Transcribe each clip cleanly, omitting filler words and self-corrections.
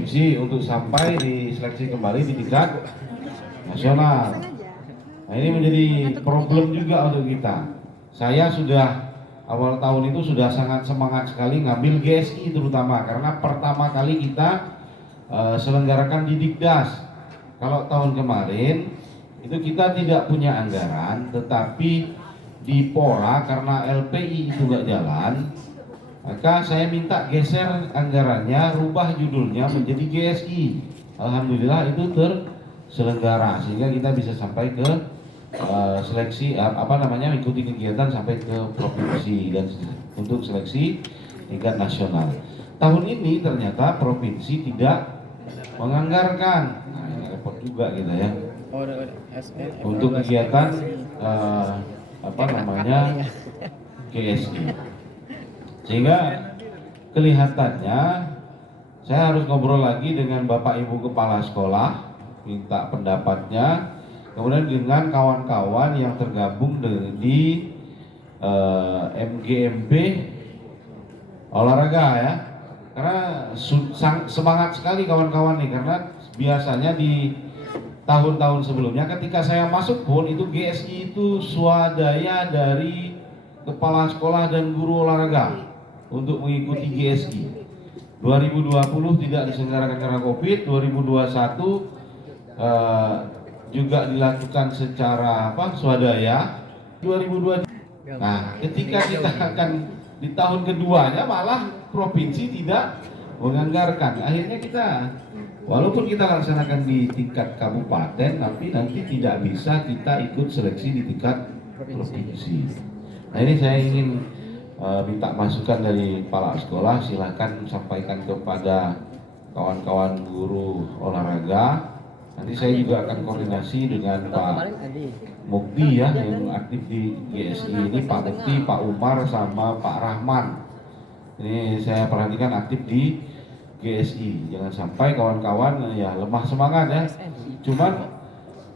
provinsi untuk sampai diseleksi kembali di tingkat nasional. Nah, ini menjadi problem juga untuk kita. Saya sudah awal tahun itu sudah sangat semangat sekali ngambil GSI terutama karena pertama kali kita selenggarakan di Dikdas. Kalau tahun kemarin itu kita tidak punya anggaran, tetapi di Pora karena LPI itu nggak jalan, maka saya minta geser anggarannya, rubah judulnya menjadi GSI. Alhamdulillah itu terselenggara sehingga kita bisa sampai ke seleksi mengikuti kegiatan sampai ke provinsi dan untuk seleksi tingkat nasional. Tahun ini ternyata provinsi tidak menganggarkan, nah, ini repot juga kita ya. Untuk kegiatan GSI. Sehingga kelihatannya saya harus ngobrol lagi dengan Bapak Ibu Kepala Sekolah, minta pendapatnya, kemudian dengan kawan-kawan yang tergabung di MGMP olahraga ya, karena semangat sekali kawan-kawan nih, karena biasanya di tahun-tahun sebelumnya ketika saya masuk pun itu GSI itu swadaya dari kepala sekolah dan guru olahraga untuk mengikuti GSI. 2020 tidak diselenggarakan karena Covid, 2021 juga dilakukan secara swadaya. 2022. Nah, ketika kita akan di tahun keduanya malah provinsi tidak menganggarkan. Akhirnya kita walaupun kita laksanakan di tingkat kabupaten, tapi nanti tidak bisa kita ikut seleksi di tingkat provinsi. Nah, ini saya ingin minta masukan dari kepala sekolah, silahkan sampaikan kepada kawan-kawan guru olahraga. Nanti saya juga akan koordinasi dengan Pak Mukti ya, yang aktif di GSI ini, Pak Mukti, Pak Umar, sama Pak Rahman. Ini saya perhatikan aktif di GSI. Jangan sampai kawan-kawan ya lemah semangat ya. Cuman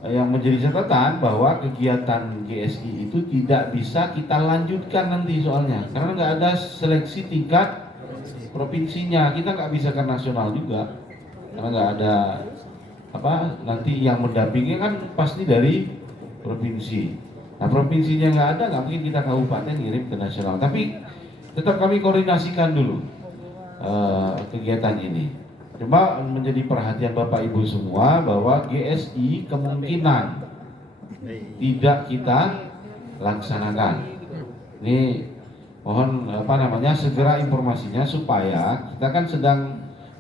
yang menjadi catatan bahwa kegiatan GSI itu tidak bisa kita lanjutkan nanti soalnya karena nggak ada seleksi tingkat provinsinya, kita nggak bisa ke nasional juga karena nggak ada nanti yang mendampingi kan pasti dari provinsi. Nah, provinsinya nggak ada, nggak mungkin kita kabupaten ngirim ke nasional, tapi tetap kami koordinasikan dulu kegiatan ini. Coba menjadi perhatian Bapak Ibu semua bahwa GSI kemungkinan tidak kita laksanakan. Ini mohon segera informasinya supaya kita kan sedang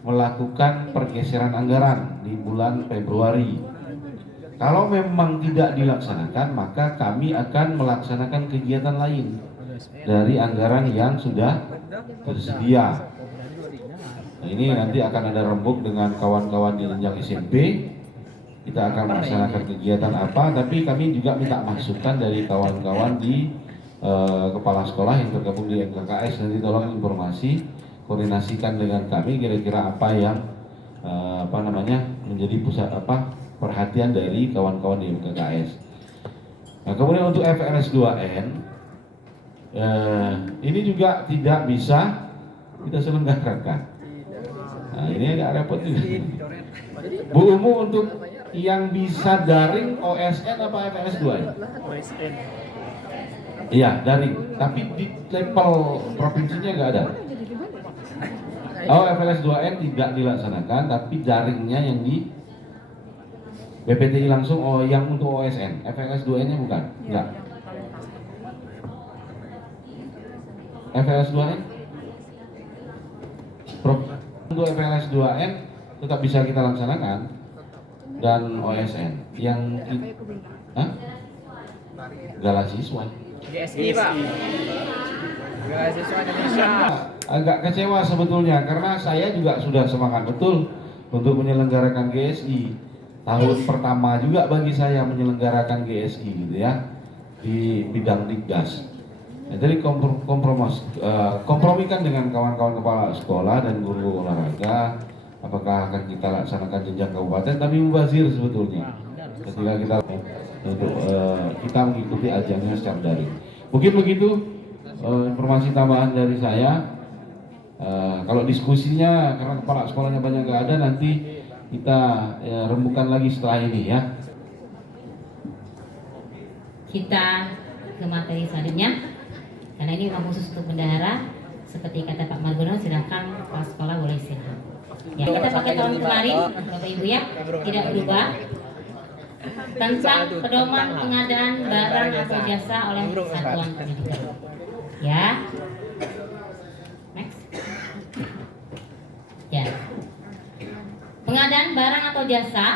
melakukan pergeseran anggaran di bulan Februari. Kalau memang tidak dilaksanakan, maka kami akan melaksanakan kegiatan lain dari anggaran yang sudah tersedia. Nah, ini nanti akan ada rembuk dengan kawan-kawan di jenjang SMP. Kita akan melaksanakan kegiatan apa, tapi kami juga minta masukan dari kawan-kawan di kepala sekolah yang tergabung di MKKS. Nanti tolong informasi, koordinasikan dengan kami kira-kira apa yang menjadi pusat perhatian dari kawan-kawan di MKKS. Nah, kemudian untuk FLS 2N ini juga tidak bisa kita selenggarakan. Nah, ini agak repot juga. Bu Umu, untuk yang bisa daring OSN apa FLS 2N? OSN. Iya, daring. Tapi di level provinsinya nggak ada. Oh, FLS 2N tidak dilaksanakan, tapi daringnya yang di BPTI langsung. Oh, yang untuk OSN. FLS 2N-nya bukan? Enggak. FLS 2N? Untuk FLS 2N tetap bisa kita laksanakan dan OSN yang Gala Siswa. GSI Pak. Gala Siswa Indonesia. Agak kecewa sebetulnya karena saya juga sudah semangat betul untuk menyelenggarakan GSI. Tahun pertama juga bagi saya menyelenggarakan GSI gitu ya di bidang Dikdas. Nah, jadi kompromikan dengan kawan-kawan kepala sekolah dan guru olahraga, apakah akan kita laksanakan jenjang kabupaten, tapi mubazir sebetulnya ketika kita untuk kita mengikuti ajangnya secara daring. Mungkin begitu informasi tambahan dari saya. Kalau diskusinya karena kepala sekolahnya banyak nggak ada, nanti kita rembukan lagi setelah ini ya. Kita ke materi selanjutnya, karena ini memang khusus untuk bendahara. Seperti kata Pak Margono, silakan kepala sekolah boleh istirahat. Ya, kita pakai tahun kemarin, Bapak Ibu ya, tidak berubah, tentang pedoman pengadaan barang atau jasa oleh satuan pendidikan. Ya, next. Ya, pengadaan barang atau jasa,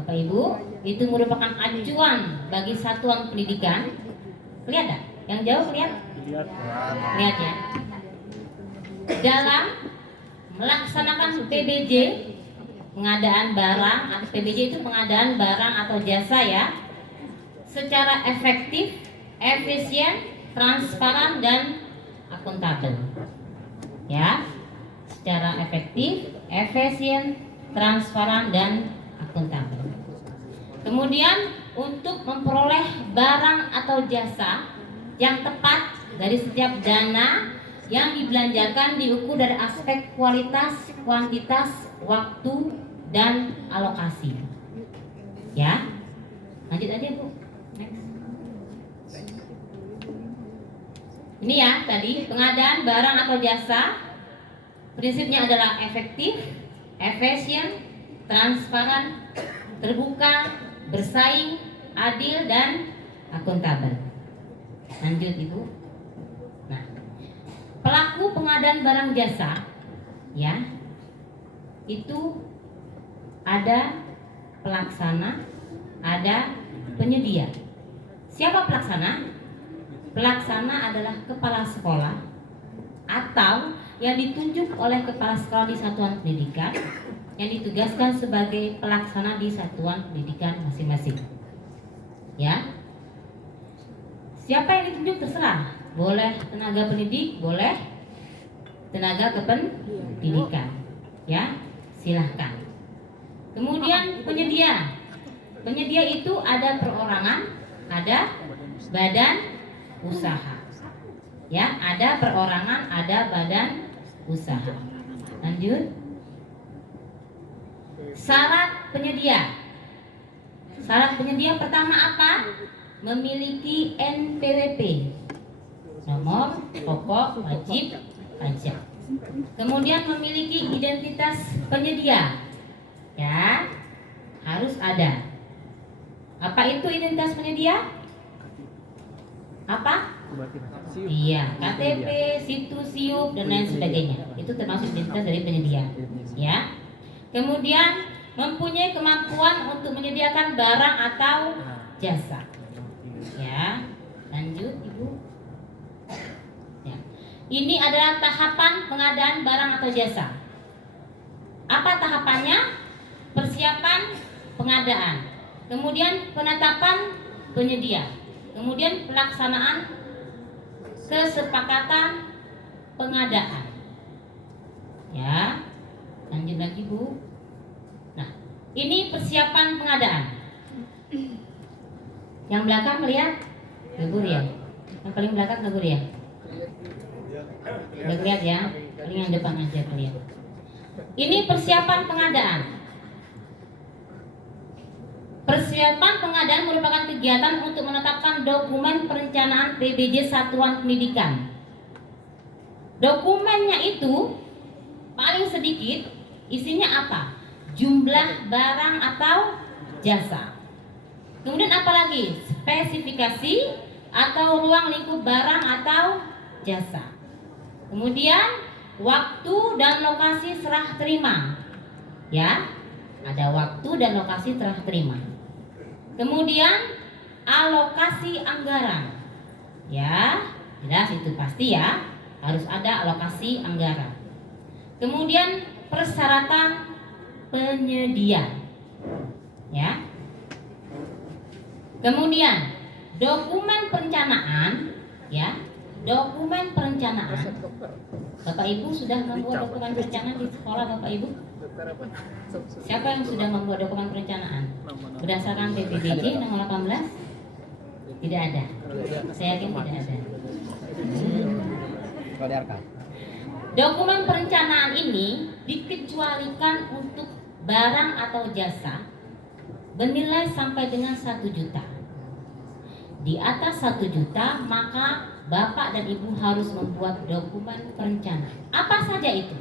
Bapak Ibu, itu merupakan acuan bagi satuan pendidikan. Lihat tak? Yang jauh lihat? Lihat ya. Dalam melaksanakan PBJ, pengadaan barang atau PBJ itu pengadaan barang atau jasa ya, secara efektif, efisien, transparan dan akuntabel. Ya, secara efektif, efisien, transparan dan akuntabel. Kemudian untuk memperoleh barang atau jasa yang tepat dari setiap dana yang dibelanjakan diukur dari aspek kualitas, kuantitas, waktu, dan alokasi. Ya, lanjut aja Bu. Next. Ini ya tadi pengadaan barang atau jasa, prinsipnya adalah efektif, efisien, transparan, terbuka, bersaing, adil, dan akuntabel. Lanjut Ibu. Nah, pelaku pengadaan barang jasa ya, itu ada pelaksana, ada penyedia. Siapa pelaksana? Pelaksana adalah kepala sekolah atau yang ditunjuk oleh kepala sekolah di satuan pendidikan yang ditugaskan sebagai pelaksana di satuan pendidikan masing-masing. Ya. Siapa yang ditunjuk terserah. Boleh tenaga pendidik, boleh tenaga kependidikan. Ya, silahkan. Kemudian penyedia. Penyedia itu ada perorangan, ada badan usaha. Ya, ada perorangan, ada badan usaha. Lanjut. Syarat penyedia. Syarat penyedia pertama apa? Memiliki NPWP, nomor pokok wajib pajak. Kemudian memiliki identitas penyedia, ya, harus ada. Apa itu identitas penyedia? Apa? Iya, KTP, situs, SIUP, dan lain sebagainya. Itu termasuk identitas dari penyedia, ya. Kemudian mempunyai kemampuan untuk menyediakan barang atau jasa. Ya, lanjut Ibu. Ya. Ini adalah tahapan pengadaan barang atau jasa. Apa tahapannya? Persiapan pengadaan, kemudian penetapan penyedia, kemudian pelaksanaan kesepakatan pengadaan. Ya, lanjut lagi Bu. Nah, ini persiapan pengadaan. Yang belakang melihat Gabur ya? Yang paling belakang Gabur ya? Gak lihat ya? Paling yang depan aja kalian. Ini persiapan pengadaan. Persiapan pengadaan merupakan kegiatan untuk menetapkan dokumen perencanaan PBJ satuan pendidikan. Dokumennya itu paling sedikit isinya apa? Jumlah barang atau jasa. Kemudian apalagi? Spesifikasi atau ruang lingkup barang atau jasa. Kemudian waktu dan lokasi serah terima. Ya, ada waktu dan lokasi serah terima. Kemudian alokasi anggaran. Ya, jelas itu pasti ya, harus ada alokasi anggaran. Kemudian persyaratan penyedia. Ya. Kemudian dokumen perencanaan, ya, dokumen perencanaan. Bapak Ibu sudah membuat dokumen perencanaan di sekolah Bapak Ibu? Siapa yang sudah membuat dokumen perencanaan? Berdasarkan PPBJ nomor 18? Tidak ada. Saya yakin tidak ada. Dokumen perencanaan ini dikecualikan untuk barang atau jasa bernilai sampai dengan 1 juta. Di atas 1 juta maka Bapak dan Ibu harus membuat dokumen perencanaan. Apa saja itu?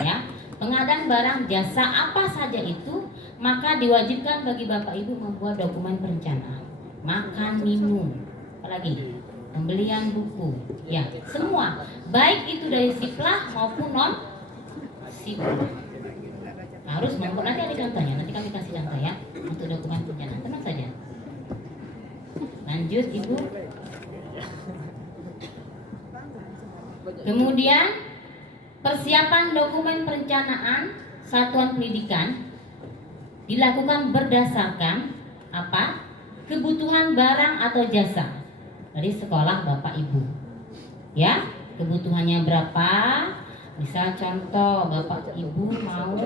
Ya, pengadaan barang jasa apa saja itu, maka diwajibkan bagi Bapak Ibu membuat dokumen perencanaan. Makan, minum, apalagi pembelian buku, ya semua, baik itu dari siplah maupun non siplah harus membuat. Nanti ada contohnya, nanti kami kasih contoh ya untuk dokumen perencanaan. Tenang saja. Lanjut Ibu. Kemudian persiapan dokumen perencanaan satuan pendidikan dilakukan berdasarkan apa? Kebutuhan barang atau jasa dari sekolah Bapak Ibu. Ya, kebutuhannya berapa? Misal contoh Bapak Ibu mau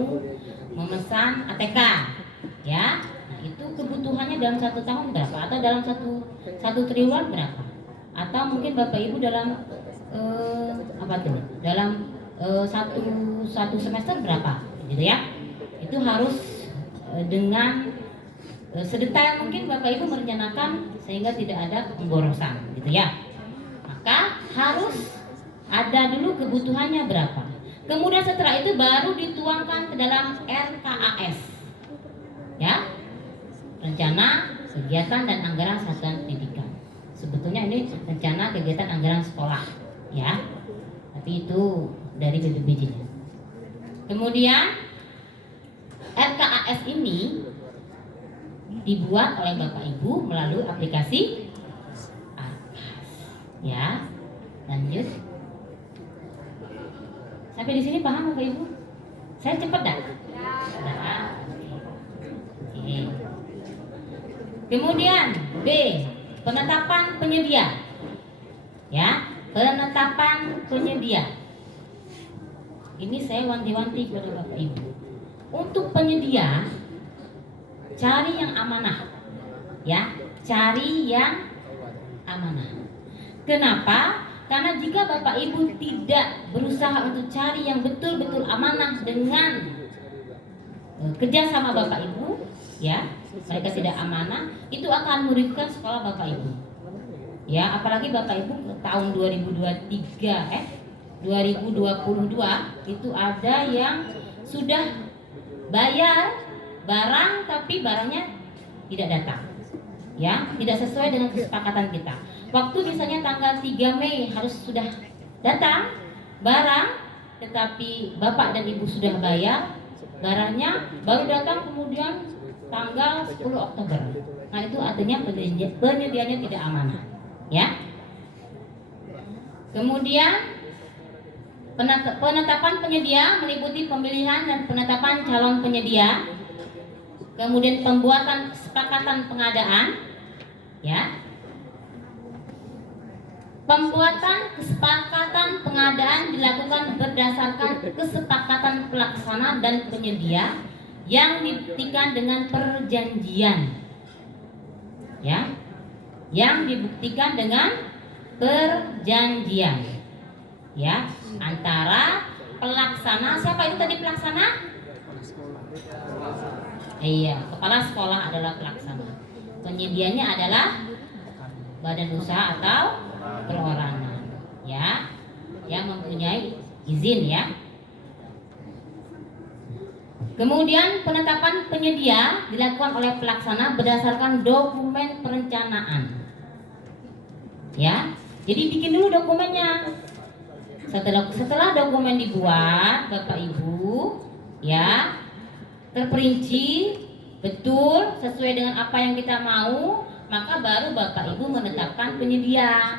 memesan ATK, ya. Nah, itu kebutuhannya dalam 1 tahun berapa? Atau dalam satu triwulan berapa? Atau mungkin Bapak Ibu dalam apa tuh? Dalam satu semester berapa? Gitu ya. Itu harus dengan sedetail mungkin Bapak Ibu merencanakan sehingga tidak ada pemborosan, gitu ya. Maka harus ada dulu kebutuhannya berapa. Kemudian setelah itu baru dituangkan ke dalam RKAS, ya, rencana kegiatan dan anggaran satuan pendidikan. Sebetulnya ini rencana kegiatan anggaran sekolah, ya, tapi itu dari BPBJ. Kemudian RKAS ini dibuat oleh Bapak Ibu melalui aplikasi Arkas. Ya, lanjut. Sampai di sini paham Bapak Ibu? Saya cepat dah? Nah, oke. Kemudian B, penetapan penyedia. Ya, penetapan penyedia. Ini saya wanti-wanti kepada Bapak Ibu. Untuk penyedia, cari yang amanah, ya, cari yang amanah. Kenapa? Karena jika Bapak Ibu tidak berusaha untuk cari yang betul-betul amanah dengan kerjasama Bapak Ibu, ya, mereka tidak amanah, itu akan merugikan sekolah Bapak Ibu. Ya, apalagi Bapak Ibu tahun 2022 itu ada yang sudah bayar barang tapi barangnya tidak datang, ya, tidak sesuai dengan kesepakatan kita. Waktu misalnya tanggal 3 Mei harus sudah datang barang, tetapi Bapak dan Ibu sudah bayar barangnya, baru datang kemudian tanggal 10 Oktober. Nah, itu artinya penyediaannya tidak amanah, ya. Kemudian penetapan penyedia meliputi pemilihan dan penetapan calon penyedia. Kemudian pembuatan kesepakatan pengadaan, ya. Pembuatan kesepakatan pengadaan dilakukan berdasarkan kesepakatan pelaksana dan penyedia yang dibuktikan dengan perjanjian, ya, yang dibuktikan dengan perjanjian, ya, antara pelaksana. Siapa itu tadi pelaksana? Iya, kepala sekolah adalah pelaksana. Penyedianya adalah badan usaha atau perorangan, ya, yang mempunyai izin, ya. Kemudian penetapan penyedia dilakukan oleh pelaksana berdasarkan dokumen perencanaan, ya. Jadi bikin dulu dokumennya. Setelah dokumen dibuat, Bapak Ibu, ya, terperinci betul sesuai dengan apa yang kita mau, maka baru Bapak Ibu menetapkan penyedia.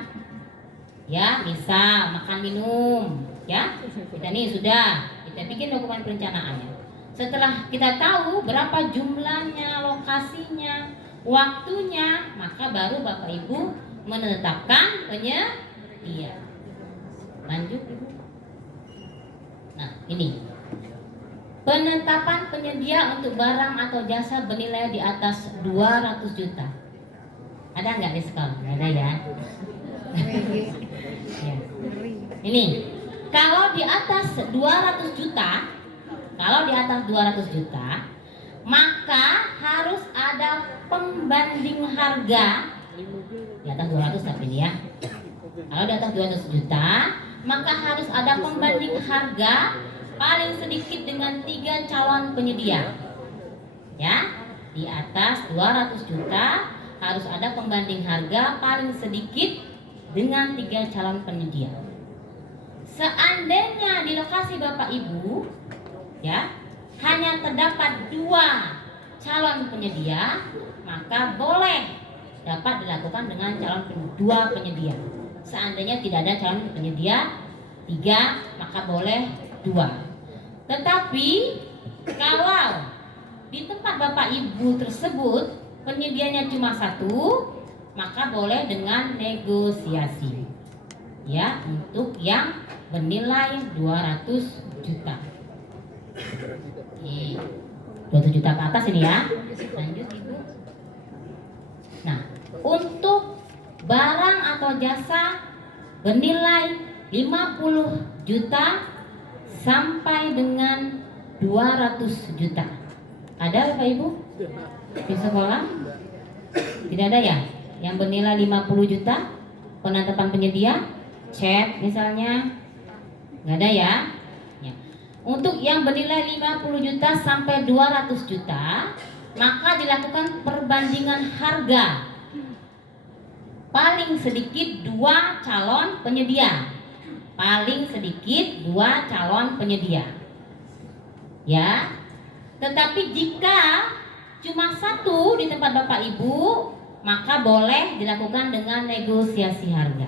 Ya, misal makan minum, ya. Kita nih sudah kita bikin dokumen perencanaannya. Setelah kita tahu berapa jumlahnya, lokasinya, waktunya, maka baru Bapak Ibu menetapkan penyedia. Lanjut Ibu. Nah, ini penetapan penyedia untuk barang atau jasa bernilai di atas 200 juta. Ada nggak di sekolah? Nggak ada, ya. Ya. Ini Kalau di atas 200 juta, maka harus ada pembanding harga di atas 200 tapi ya. Kalau di atas 200 juta, maka harus ada pembanding harga paling sedikit dengan 3 calon penyedia. Ya, di atas 200 juta harus ada pembanding harga paling sedikit dengan 3 calon penyedia. Seandainya di lokasi Bapak Ibu ya hanya terdapat 2 calon penyedia, maka boleh dapat dilakukan dengan calon 2 penyedia. Seandainya tidak ada calon penyedia 3, maka boleh 2. Tetapi kalau di tempat Bapak Ibu tersebut penyedianya cuma 1, maka boleh dengan negosiasi ya untuk yang bernilai 200 juta. 200 juta ke atas ini ya. Lanjut Ibu. Nah, untuk barang atau jasa bernilai 50 juta sampai dengan 200 juta. Ada Bapak Ibu? Di sekolah? Tidak ada ya? Yang bernilai 50 juta penetapan penyedia? Chat misalnya? Nggak ada ya? Ya. Untuk yang bernilai 50 juta sampai 200 juta, maka dilakukan perbandingan harga. Paling sedikit 2 calon penyedia. Paling sedikit 2 calon penyedia. Ya. Tetapi jika cuma 1 di tempat Bapak Ibu, maka boleh dilakukan dengan negosiasi harga.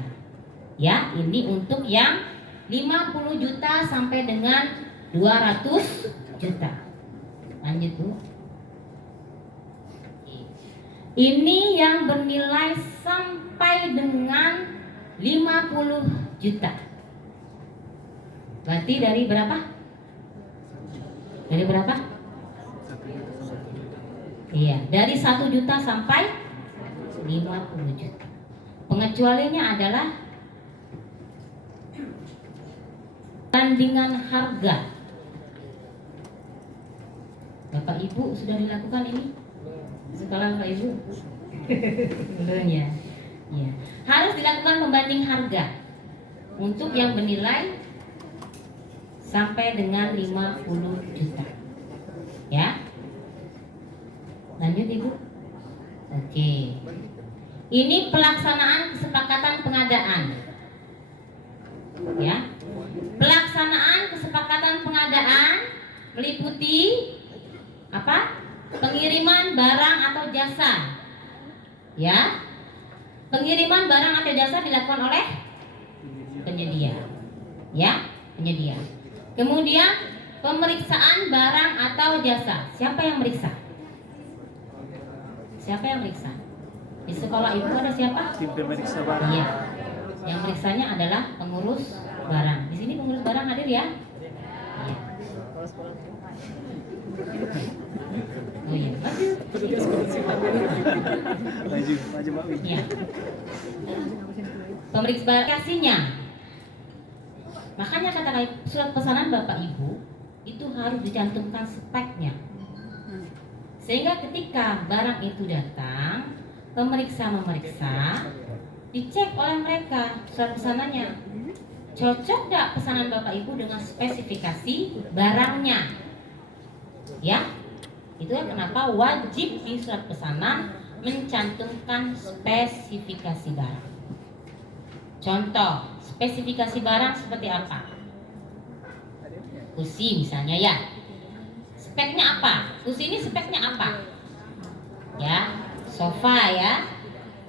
Ya, ini untuk yang 50 juta sampai dengan 200 juta. Lanjut Bu. Ini yang bernilai sampai dengan 50 juta. Berarti dari berapa? Dari berapa? Iya, dari 1 juta sampai 50 juta. Pengecualiannya adalah bandingan harga. Bapak Ibu sudah dilakukan ini? Sekolah Bapak Ibu? Belum ya? Ya. Harus dilakukan pembanding harga untuk yang bernilai sampai dengan 50 juta. Ya. Lanjut Ibu. Oke. Ini pelaksanaan kesepakatan pengadaan. Ya. Pelaksanaan kesepakatan pengadaan meliputi apa? Pengiriman barang atau jasa. Ya. Pengiriman barang atau jasa dilakukan oleh penyedia. Ya, penyedia. Kemudian pemeriksaan barang atau jasa. Siapa yang meriksa? Siapa yang meriksa? Di sekolah Ibu ada siapa? Tim pemeriksa barang. Iya. Yang meriksanya adalah pengurus barang. Di sini pengurus barang hadir ya? Iya. Oh iya. Maju Pak Wi. Iya. Pemeriksa barangnya. Makanya kata surat pesanan Bapak Ibu itu harus dicantumkan speknya. Sehingga ketika barang itu datang, pemeriksa memeriksa, dicek oleh mereka surat pesanannya. Cocok gak pesanan Bapak Ibu dengan spesifikasi barangnya? Ya, itulah kenapa wajib di surat pesanan mencantumkan spesifikasi barang. Contoh, spesifikasi barang seperti apa? Kursi misalnya ya. Speknya apa? Kursi ini speknya apa? Ya, sofa ya.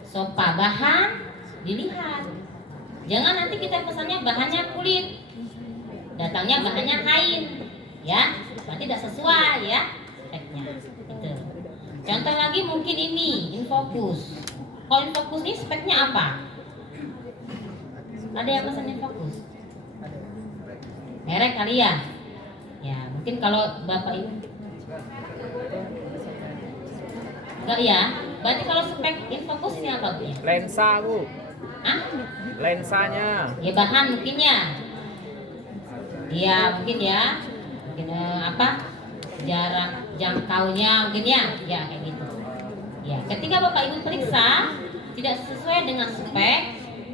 Sofa bahan dilihat. Jangan nanti kita pesannya bahannya kulit, datangnya bahannya kain, ya, berarti tidak sesuai ya speknya. Gitu. Contoh lagi mungkin ini Infocus. Kalau Infocus ini speknya apa? Ada yang pesan Infocus? Merek kali ya? Ya, mungkin kalau Bapak Ibu enggak ya? Berarti kalau spek Infocus ini apa Bu? Lensa Bu. Hah? Lensanya. Ya bahan mungkin ya. Iya mungkin ya, mungkin jarak jangkaunya mungkin ya kayak gitu. Ya, ketika Bapak Ibu periksa tidak sesuai dengan spek,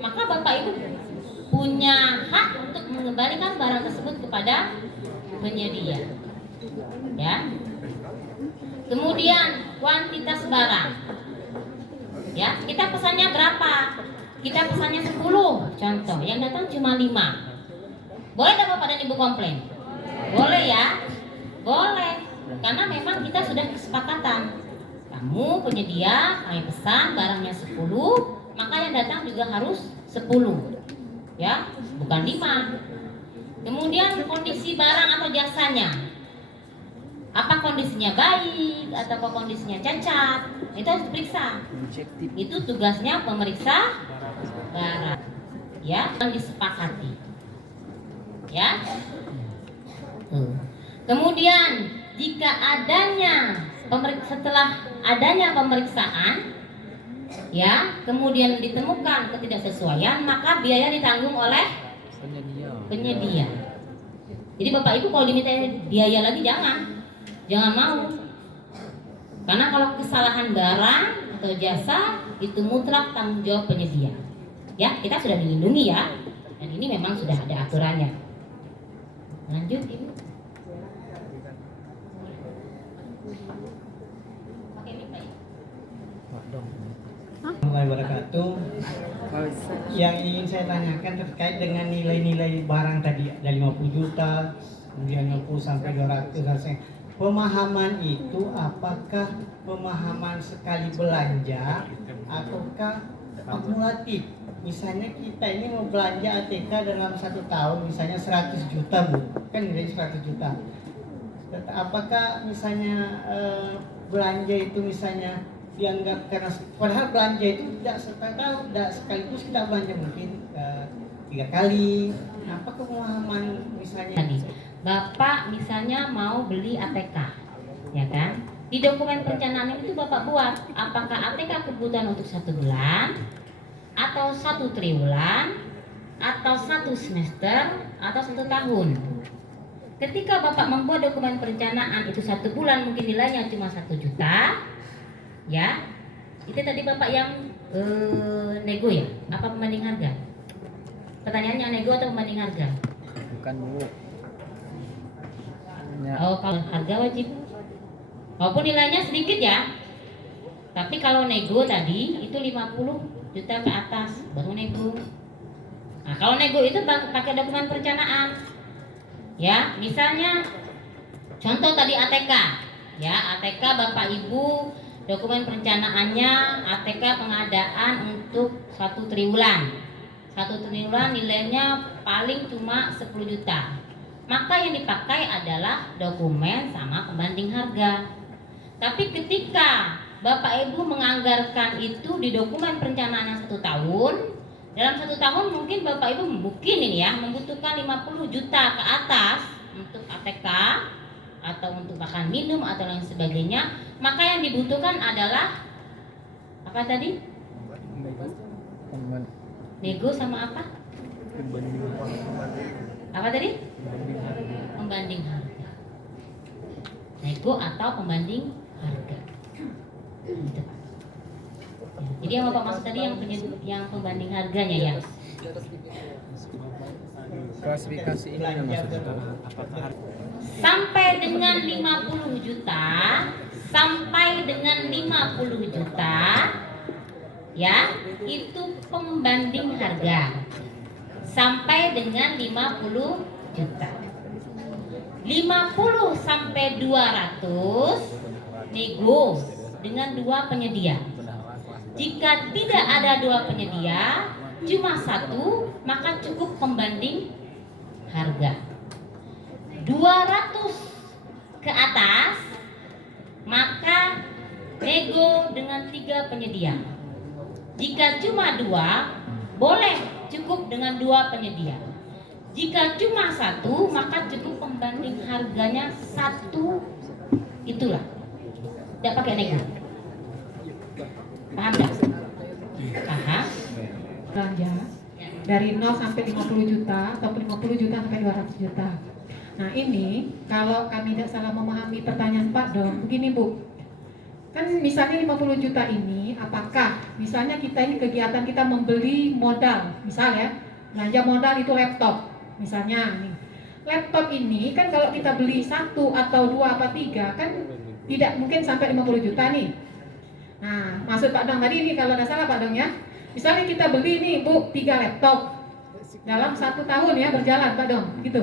maka Bapak Ibu punya hak untuk mengembalikan barang tersebut kepada penyedia. Ya. Kemudian kuantitas barang. Ya, kita pesannya berapa? Kita pesannya 10, contoh. Yang datang cuma 5. Boleh tak Bapak dan Ibu komplain? Boleh ya? Boleh. Karena memang kita sudah kesepakatan. Kamu penyedia, kami pesan barangnya 10, maka yang datang juga harus 10. Ya, bukan 5. Kemudian kondisi barang atau jasanya. Apa kondisinya baik atau apa kondisinya cacat? Itu harus diperiksa. Itu tugasnya pemeriksa barang. Ya, yang disepakati. Ya. Kemudian jika setelah adanya pemeriksaan, ya, kemudian ditemukan ketidaksesuaian, maka biaya ditanggung oleh penyedia. Jadi Bapak Ibu kalau diminta biaya lagi jangan mau. Karena kalau kesalahan barang atau jasa itu mutlak tanggung jawab penyedia. Ya, kita sudah dilindungi ya. Dan ini memang sudah ada aturannya. Lanjut Ibu. Warahmatullahi wabarakatuh. Yang ingin saya tanyakan terkait dengan nilai-nilai barang tadi ada 50 juta, kemudian 50 sampai 200. Pemahaman itu apakah pemahaman sekali belanja ataukah akumulatif? Misalnya kita ini mau belanja ATK dalam 1 tahun, misalnya 100 juta Bu, kan nilainya 100 juta. Apakah misalnya belanja itu misalnya dianggap, karena padahal belanja itu tidak sekaligus kita belanja mungkin 3 kali. Apakah pemahaman misalnya Tadi Bapak misalnya mau beli ATK, ya kan? Di dokumen perencanaan itu Bapak buat apakah ATK kebutuhan untuk 1 bulan, atau 1 triwulan, atau 1 semester, atau 1 tahun. Ketika Bapak membuat dokumen perencanaan itu 1 bulan mungkin nilainya cuma 1 juta, ya, itu tadi Bapak yang nego ya? Apa pembanding harga? Pertanyaannya nego atau pembanding harga? Bukan Bu. Oh, kalau harga wajib. Walaupun nilainya sedikit ya. Tapi kalau nego tadi itu 50 juta ke atas baru nego. Nah, kalau nego itu pakai dokumen perencanaan. Ya, misalnya contoh tadi ATK. Ya, ATK Bapak Ibu dokumen perencanaannya ATK pengadaan untuk 1 triwulan. 1 triwulan nilainya paling cuma 10 juta. Maka yang dipakai adalah dokumen sama pembanding harga. Tapi ketika Bapak Ibu menganggarkan itu di dokumen perencanaan 1 tahun, dalam 1 tahun mungkin Bapak Ibu membutuhkan 50 juta ke atas untuk ATK atau untuk makan minum atau lain sebagainya, maka yang dibutuhkan adalah apa tadi? Nego sama apa? Apa tadi? Pembanding harga. Nego atau pembanding harga. Gitu. Ya, jadi yang Bapak maksud tadi yang pembanding harganya ya. Klasifikasi ini maksudnya apakah Sampai dengan 50 juta, sampai dengan 50 juta, ya, itu pembanding harga. Sampai dengan 50 juta. 50 sampai 200 nego dengan 2 penyedia. Jika tidak ada 2 penyedia, cuma 1, maka cukup pembanding harga. 200 ke atas, maka nego dengan 3 penyedia. Jika cuma 2, boleh cukup dengan 2 penyedia. Jika cuma 1, maka cukup pembanding harganya 1. Itulah, tidak pakai nego. Paham tidak? Paham? Belanja dari 0 sampai 50 juta atau 50 50 juta sampai 200 juta. Nah ini kalau kami tidak salah memahami pertanyaan Pak Dong, begini Bu, kan misalnya 50 juta ini apakah misalnya kita ini kegiatan kita membeli modal, misalnya belanja modal itu laptop, misalnya nih. Laptop ini kan kalau kita beli 1 atau 2 apa 3 kan tidak mungkin sampai 50 juta nih. Nah, maksud Pak Dong tadi ini kalau tidak salah Pak Dong ya, misalnya kita beli nih Bu 3 laptop dalam 1 tahun ya berjalan Pak Dong, gitu.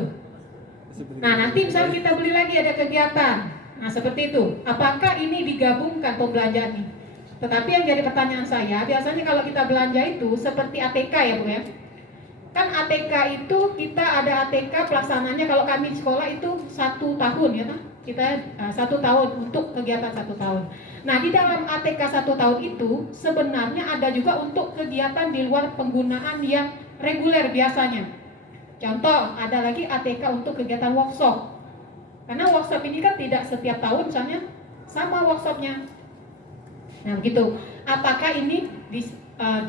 Nah nanti misalnya kita beli lagi ada kegiatan, nah seperti itu. Apakah ini digabungkan pembelanjaan ini? Tetapi yang jadi pertanyaan saya, biasanya kalau kita belanja itu seperti ATK ya Bu ya. Kan ATK itu kita ada ATK pelaksananya kalau kami di sekolah itu 1 tahun ya kan? Kita 1 tahun untuk kegiatan 1 tahun. Nah di dalam ATK 1 tahun itu sebenarnya ada juga untuk kegiatan di luar penggunaan yang reguler biasanya. Contoh, ada lagi ATK untuk kegiatan workshop. Karena workshop ini kan tidak setiap tahun misalnya sama workshopnya. Nah begitu. Apakah ini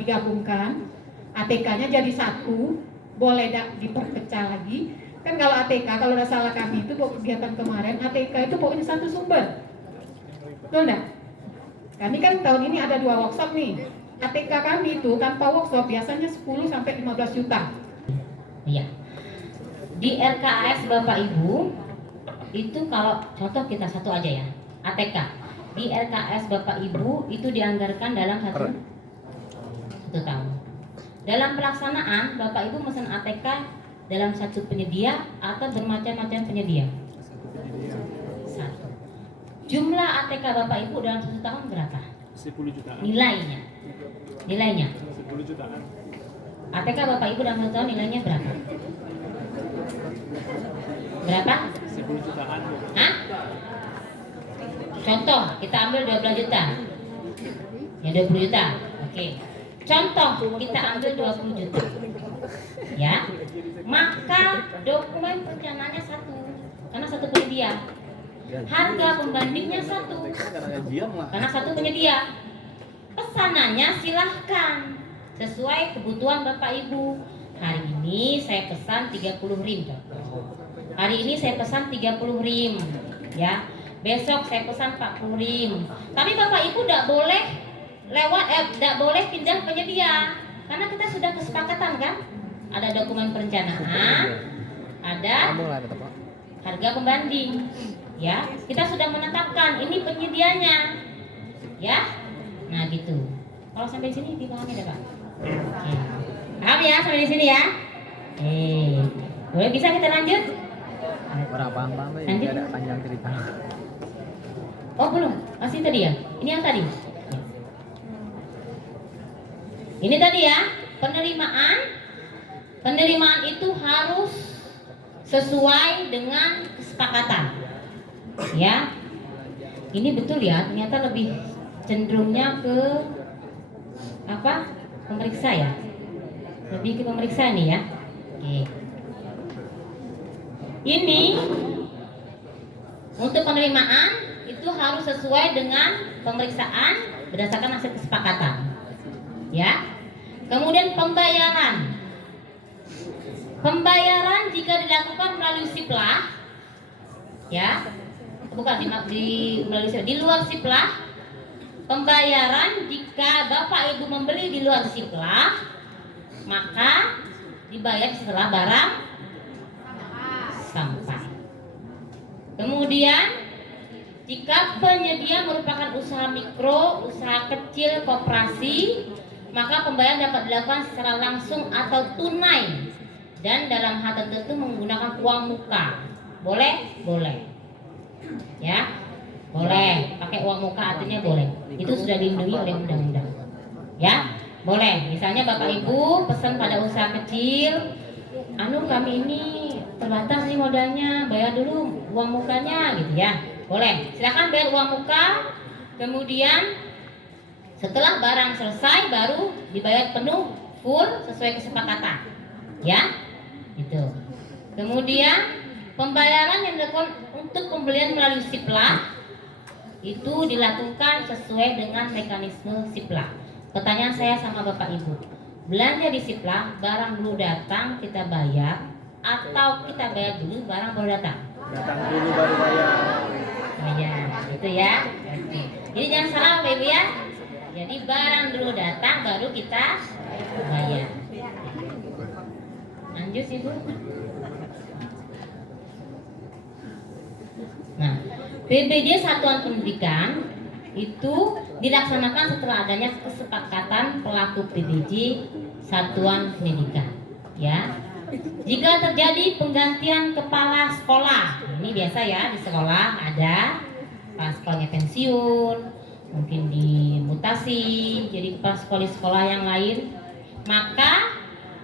digabungkan? ATK-nya jadi 1, boleh diperpecah lagi. Kan kalau ATK, kalau tidak salah kami itu kegiatan kemarin, ATK itu pokoknya 1 sumber. Betul enggak? Kami kan tahun ini ada 2 workshop nih. ATK kami itu tanpa workshop biasanya 10 sampai 15 juta. Iya. Di RKAS Bapak Ibu itu kalau contoh kita satu aja ya, ATK. Di RKAS Bapak Ibu itu dianggarkan dalam satu tahun. Dalam pelaksanaan Bapak Ibu mesin ATK dalam satu penyedia atau bermacam-macam penyedia? Satu. Jumlah ATK Bapak Ibu dalam 1 tahun berapa? 10 jutaan. Nilainya? 10 jutaan. ATK Bapak Ibu dalam 1 tahun nilainya berapa? Berapa? 10 jutaan. Hah? Contoh, kita ambil 12 juta. Ya 20 juta. Oke. Contoh, kita ambil 20 juta. Ya. Maka dokumen perencanaannya 1. Karena 1 penyedia. Harga pembandingnya 1. Karena 1 penyedia. Pesanannya silahkan sesuai kebutuhan Bapak Ibu. Hari ini saya pesan 30 rim. Hari ini saya pesan 30 rim. Ya. Besok saya pesan 40 rim. Tapi Bapak Ibu tidak boleh tidak boleh pindah penyedia. Karena kita sudah kesepakatan kan? Ada dokumen perencanaan, ada harga pembanding. Ya, kita sudah menetapkan ini penyedianya. Ya. Nah, gitu. Kalau sampai sini dipahami ya, Pak? Oke. Paham ya sampai di sini ya? Boleh bisa kita lanjut? Berapa bang? Lanjut. Ada panjang cerita. Oh belum, masih tadi ya? Ini yang tadi? Ini tadi ya, penerimaan. Penerimaan itu harus sesuai dengan kesepakatan. Ya, ini betul ya, ternyata lebih cenderungnya ke apa? Pemeriksa ya? Lebih ke pemeriksa nih ya. Oke. Ini untuk penerimaan itu harus sesuai dengan pemeriksaan berdasarkan hasil kesepakatan. Ya. Kemudian pembayaran. Pembayaran jika dilakukan melalui siplah, ya, bukan melalui siplah, di luar siplah. Pembayaran jika Bapak Ibu membeli di luar siplah, maka dibayar setelah barang sampai. Kemudian jika penyedia merupakan usaha mikro, usaha kecil, koperasi, maka pembayaran dapat dilakukan secara langsung atau tunai dan dalam hal tertentu menggunakan uang muka. Boleh? Boleh. Ya, boleh. Pakai uang muka artinya boleh. Itu sudah dilindungi oleh undang-undang. Ya, boleh. Misalnya Bapak Ibu pesan pada usaha kecil, kami ini terbatas nih modalnya, bayar dulu uang mukanya gitu ya. Boleh. Silakan bayar uang muka. Kemudian setelah barang selesai baru dibayar penuh full sesuai kesepakatan. Ya. Gitu. Kemudian pembayaran yang dilakukan untuk pembelian melalui siplah itu dilakukan sesuai dengan mekanisme siplah. Pertanyaan saya sama Bapak Ibu, belanja di siplah, barang dulu datang kita bayar, atau kita bayar dulu barang baru datang? Datang dulu baru bayar. Nah, ya, gitu ya. Oke. Jadi jangan salah Bapak Ibu ya. Jadi barang dulu datang baru kita bayar. Lanjut Ibu. Nah, PBJ Satuan Pendidikan itu dilaksanakan setelah adanya kesepakatan pelaku PBJ Satuan Pendidikan. Ya, jika terjadi penggantian kepala sekolah, ini biasa ya di sekolah ada kepala sekolahnya pensiun, mungkin dimutasi jadi kepala sekolah di sekolah yang lain, maka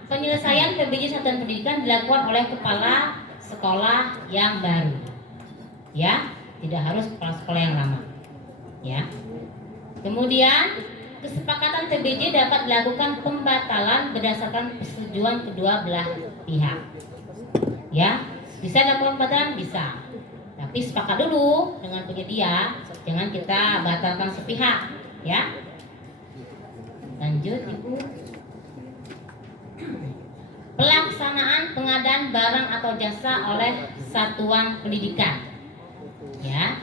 penyelesaian PBJ Satuan Pendidikan dilakukan oleh kepala sekolah yang baru. Ya, tidak harus kepala sekolah yang lama. Ya. Kemudian kesepakatan PBJ dapat dilakukan pembatalan berdasarkan persetujuan kedua belah pihak. Ya, bisa dilakukan pembatalan bisa. Tapi sepakat dulu dengan penyedia, jangan kita batalkan sepihak, ya. Lanjut Ibu. Pelaksanaan pengadaan barang atau jasa oleh satuan pendidikan. Ya.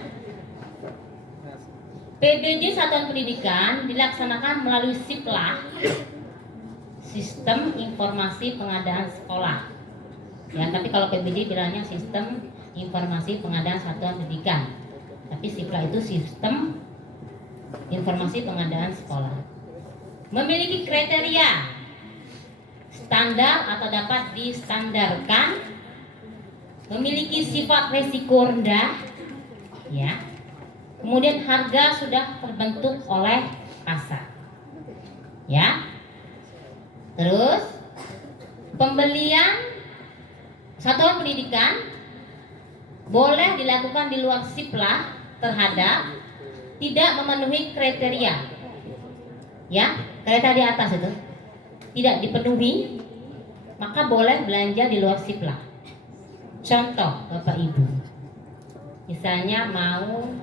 PBJ Satuan Pendidikan dilaksanakan melalui SIPLAH, Sistem Informasi Pengadaan Sekolah. Ya, tapi kalau PBJ bilangnya Sistem Informasi Pengadaan Satuan Pendidikan. Tapi SIPLAH itu Sistem Informasi Pengadaan Sekolah. Memiliki kriteria standar atau dapat distandarkan, memiliki sifat risiko rendah, ya. Kemudian harga sudah terbentuk oleh pasar. Ya. Terus pembelian satuan pendidikan boleh dilakukan di luar SIPLAH terhadap tidak memenuhi kriteria. Ya, kriteria di atas itu tidak dipenuhi, maka boleh belanja di luar SIPLAH. Contoh Bapak Ibu, misalnya mau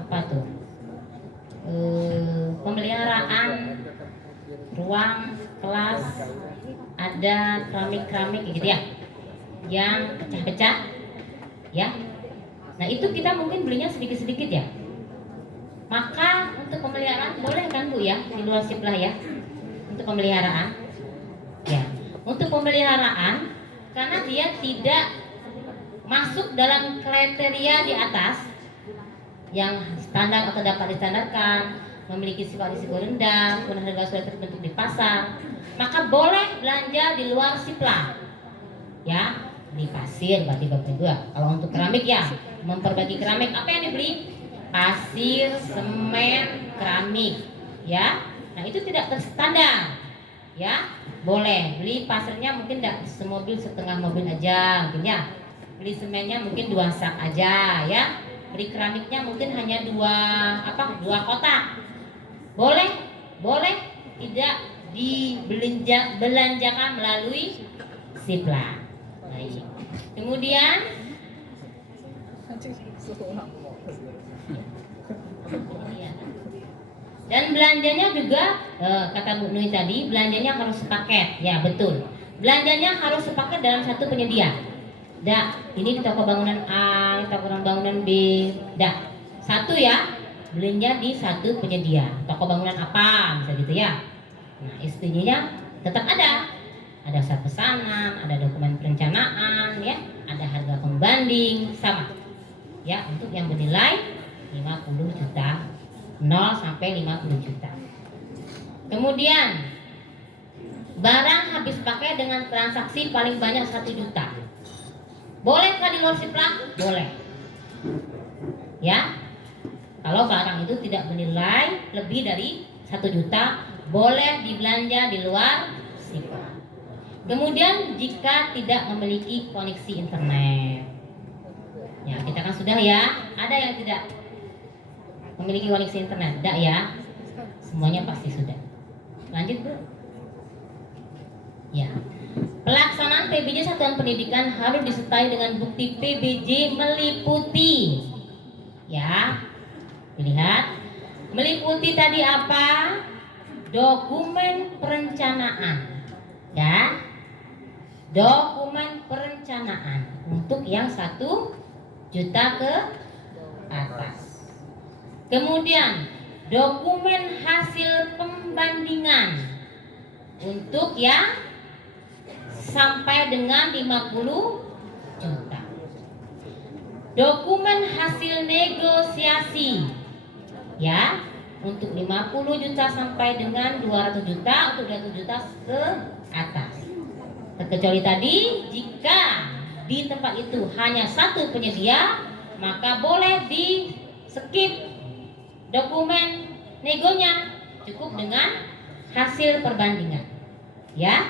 apa tuh, pemeliharaan ruang kelas, ada keramik gitu ya, yang pecah-pecah, ya. Nah itu kita mungkin belinya sedikit-sedikit ya. Maka untuk pemeliharaan boleh kan Bu ya di luar SIPLAH ya, untuk pemeliharaan. Ya, untuk pemeliharaan karena dia tidak masuk dalam kriteria di atas yang standar atau dapat distandarkan, memiliki sifat risiko rendah, kemudian harga sudah terbentuk di pasar, maka boleh belanja di luar SIPLAH. Ya, di pasir berarti Bapak Ibu. Kalau untuk keramik ya, memperbaiki keramik, apa yang dibeli? Pasir, semen, keramik. Ya, nah itu tidak terstandar. Ya, boleh beli pasirnya mungkin tidak semobil, setengah mobil aja mungkin ya. Beli semennya mungkin 2 sak aja ya. Beli keramiknya mungkin hanya 2 kotak. Boleh tidak dibelanjakan melalui SIPLAH. Baik. Kemudian dan belanjanya juga kata Bu Nui tadi, belanjanya harus sepaket. Ya, betul. Belanjanya harus sepaket dalam satu penyedia. Ini di toko bangunan A, di toko bangunan B. Satu ya, belinya di satu penyedia. Toko bangunan apa, bisa gitu ya. Nah, SPJ-nya tetap ada. Ada surat pesanan, ada dokumen perencanaan, ya, ada harga pembanding, sama. Ya, untuk yang bernilai 50 juta, 0 sampai 50 juta. Kemudian barang habis pakai dengan transaksi paling banyak 1 juta. Bolehkah di luar SIPLAH? Boleh. Ya. Kalau barang itu tidak bernilai lebih dari 1 juta, boleh dibelanja di luar SIPLAH. Kemudian jika tidak memiliki koneksi internet. Ya, kita kan sudah ya. Ada yang tidak memiliki koneksi internet? Tidak ya. Semuanya pasti sudah. Lanjut Bu. Ya. Pelaksanaan PBJ Satuan Pendidikan harus disertai dengan bukti PBJ meliputi. Ya. Lihat. Meliputi tadi apa? Dokumen perencanaan. Ya. dokumen perencanaan untuk yang 1 juta ke atas. Kemudian dokumen hasil pembandingan untuk yang sampai dengan 50 juta. Dokumen hasil negosiasi ya, untuk 50 juta sampai dengan 200 juta, untuk 200 juta ke atas. Terkecuali tadi, jika di tempat itu hanya 1 penyedia, maka boleh di skip dokumen negonya, cukup dengan hasil perbandingan. Ya,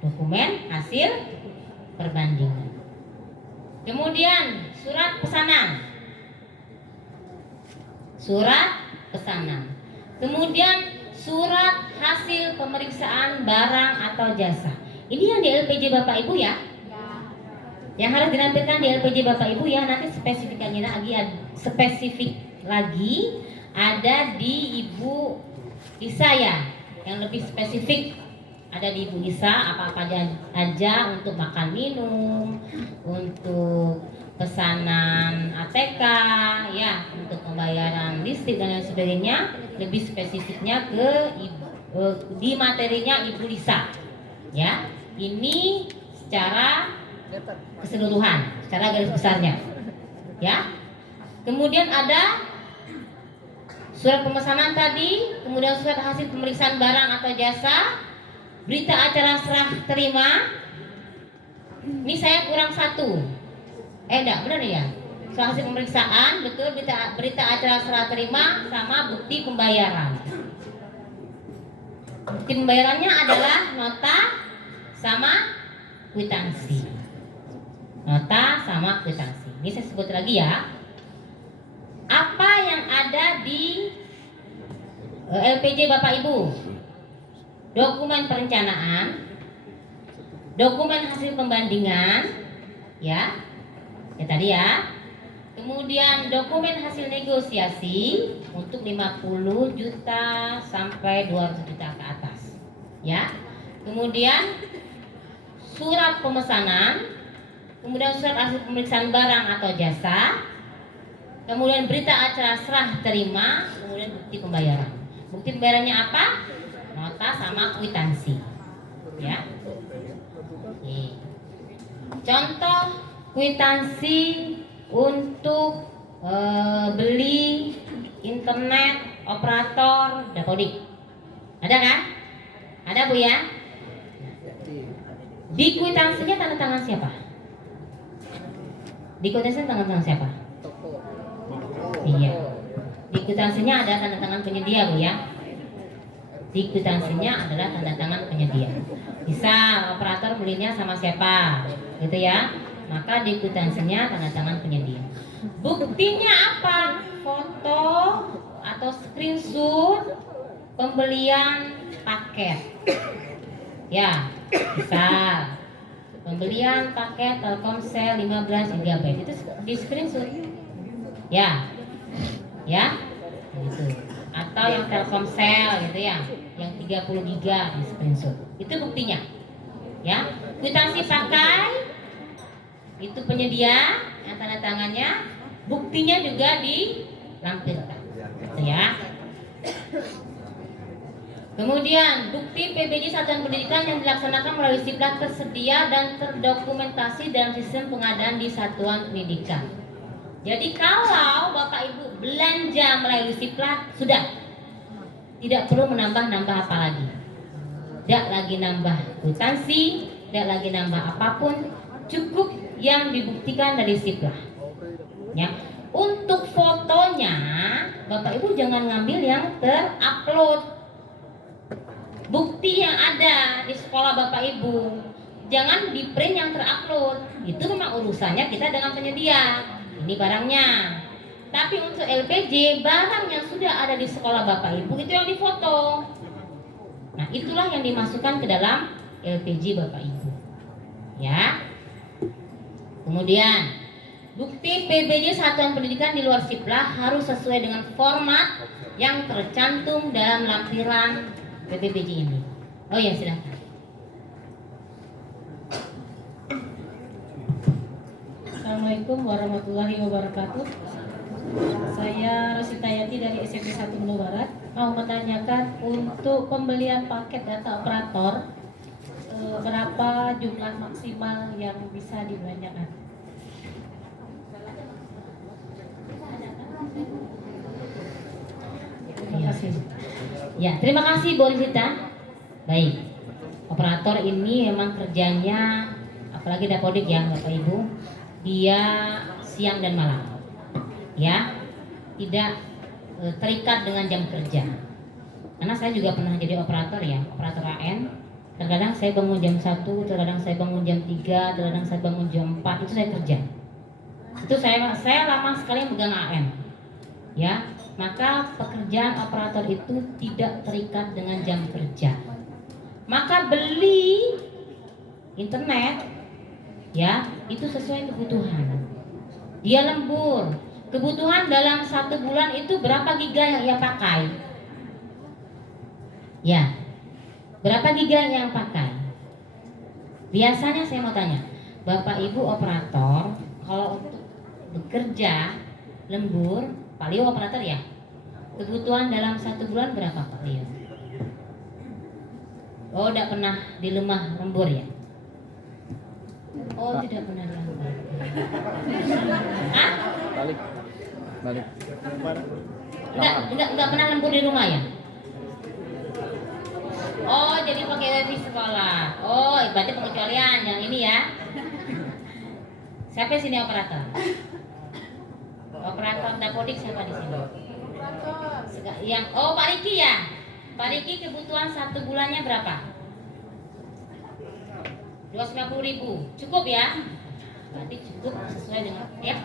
dokumen hasil perbandingan. Kemudian surat pesanan. Surat pesanan. Kemudian surat hasil pemeriksaan barang atau jasa. Ini yang di LPJ Bapak Ibu ya. Yang harus dinampilkan di LPJ Bapak Ibu ya. Nanti spesifikasinya spesifik lagi ada di Ibu Lisa ya. Yang lebih spesifik ada di Ibu Lisa, apa-apa aja untuk makan minum, untuk pesanan ATK ya, untuk pembayaran listrik dan lain sebagainya. Lebih spesifiknya ke di materinya Ibu Lisa ya. Ini secara keseluruhan, secara garis besarnya ya. Kemudian ada surat pemesanan tadi, kemudian surat hasil pemeriksaan barang atau jasa, berita acara serah terima. Ini saya kurang 1. Enggak, benar ya? Soal hasil pemeriksaan, betul, berita acara serah terima sama bukti pembayaran. Bukti pembayarannya adalah nota sama kwitansi. Nota sama kwitansi. Ini saya sebut lagi ya. Apa yang ada di LPJ Bapak Ibu? Dokumen perencanaan, dokumen hasil pembandingan, ya tadi ya. Kemudian dokumen hasil negosiasi untuk 50 juta sampai 200 juta ke atas, ya. Kemudian surat pemesanan, kemudian surat hasil pemeriksaan barang atau jasa, kemudian berita acara serah terima, kemudian bukti pembayaran. Bukti pembayarannya apa? Nota sama kwitansi, ya. Oke. Contoh kwitansi untuk beli internet operator Dapodik. Ada kan? Ada Bu ya? Di kwitansinya tanda tangan siapa? Di kwitansinya tanda tangan siapa? Iya. Di kwitansinya ada tanda tangan penyedia Bu ya. Di kwitansinya adalah tanda tangan penyedia. Bisa operator belinya sama siapa, gitu ya. Maka di kwitansinya tanda tangan penyedia. Buktinya apa? Foto atau screenshot pembelian paket. Ya, bisa. Pembelian paket Telkomsel 15 GB itu di screenshot. Ya. Ya. Gitu. Atau yang Telkomsel gitu ya, yang 30 GB di screenshot. Itu buktinya. Ya. Kwitansi pakai itu penyedia yang tanda tangannya, buktinya juga dilampirkan. Gitu ya. Kemudian bukti PBJ Satuan Pendidikan yang dilaksanakan melalui Siplat tersedia dan terdokumentasi dalam sistem pengadaan di Satuan Pendidikan. Jadi kalau Bapak Ibu belanja melalui Siplat sudah, tidak perlu menambah-nambah apa lagi. Tidak lagi nambah kwitansi, tidak lagi nambah apapun, cukup yang dibuktikan dari Siplat. Ya. Untuk fotonya Bapak Ibu jangan ngambil yang terupload. Bukti yang ada di sekolah Bapak Ibu jangan di print yang terupload. Itu memang urusannya kita dengan penyedia. Ini barangnya. Tapi untuk LPJ, barang yang sudah ada di sekolah Bapak Ibu itu yang difoto. Nah, itulah yang dimasukkan ke dalam LPJ Bapak Ibu. Ya. Kemudian bukti PBJ Satuan Pendidikan di luar Siplah harus sesuai dengan format yang tercantum dalam lampiran PPBJ ini. Oh ya, silakan. Assalamualaikum warahmatullahi wabarakatuh. Saya Rosita Yati dari SMP 1 Menu Barat. Mau menanyakan untuk pembelian paket data operator, berapa jumlah maksimal yang bisa dibelanjakan? Terima kasih. Ya, terima kasih Bu Rosita. Baik, operator ini memang kerjanya, apalagi Dapodik ya Bapak Ibu, dia siang dan malam, ya, tidak terikat dengan jam kerja. Karena saya juga pernah jadi operator ya, operator AN. Terkadang saya bangun jam 1, terkadang saya bangun jam 3, terkadang saya bangun jam 4, itu saya kerja. Itu saya lama sekali megang AN, ya. Maka pekerjaan operator itu tidak terikat dengan jam kerja. Maka beli internet ya itu sesuai kebutuhan. Dia lembur. Kebutuhan dalam 1 bulan itu berapa giga yang ia pakai? Ya, berapa giga yang pakai? Biasanya saya mau tanya, Bapak Ibu operator kalau untuk bekerja lembur, Pak Leo operator ya, kebutuhan dalam 1 bulan berapa Pak Leo? Oh, tidak pernah di rumah lembur ya? Oh, tidak pernah di lembur. Hah? Balik. Enggak pernah lembur di rumah ya? Oh, jadi pakai wifi sekolah. Oh, berarti pengecualian yang ini ya. Siapa sini operator? Operator Dapodik siapa di sini? Yang Pak Riki ya. Pak Riki kebutuhan 1 bulannya berapa? 250.000. Cukup ya? Berarti cukup sesuai dengan ya.